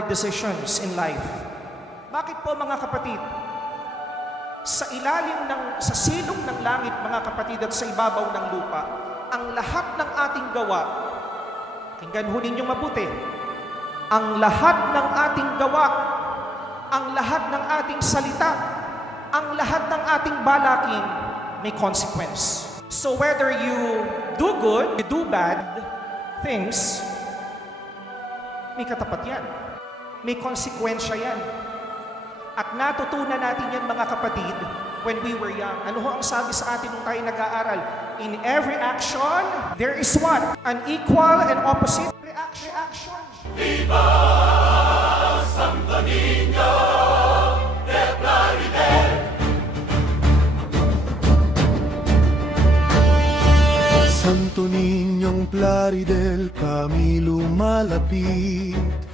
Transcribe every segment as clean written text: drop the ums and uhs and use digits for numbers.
hard decisions in life. Bakit po mga kapatid? Sa silong ng langit mga kapatid at sa ibabaw ng lupa, ang lahat ng ating gawa, pakinggan ho ninyong mabuti, ang lahat ng ating gawa, ang lahat ng ating salita, ang lahat ng ating balakin, may consequence. So whether you do good, you do bad things, may katapat yan. May konsekwensya yan. At natutunan natin yan mga kapatid when we were young. Ano ho ang sabi sa atin nung tayo nag-aaral? In every action, there is what? An equal and opposite reaction. Viva Santo Niño de Plaridel. Santo Niñong Plaridel, kami lumalapit.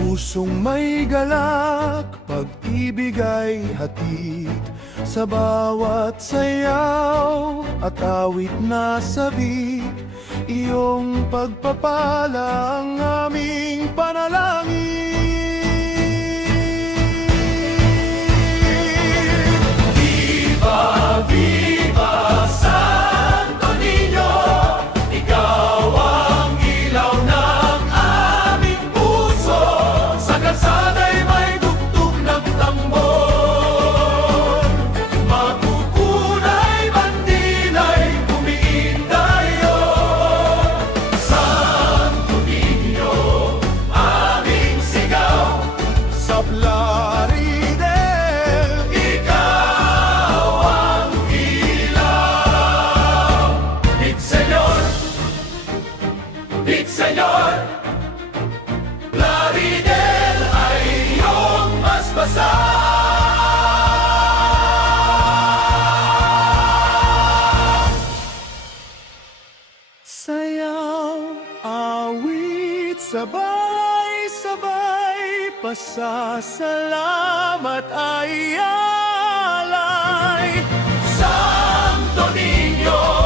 Pusong may galak, pag-ibig ay hatid. Sa bawat sayaw at awit na sabik, iyong pagpapala ang aming panalangin. Viva, viva Santo Niño, ikaw ang ilaw ng aming puso. Sa kalsada'y may tugtog ng tambor, makukunay bandilay umiindayo. Santo Niño, aming sigaw, Sa Plaridel, ikaw ang ilaw. Big Senyor, Plaridel ay iyong basbasa. sayaw, awit, sabay-sabay, pasasalamat ay alay. Santo Niño,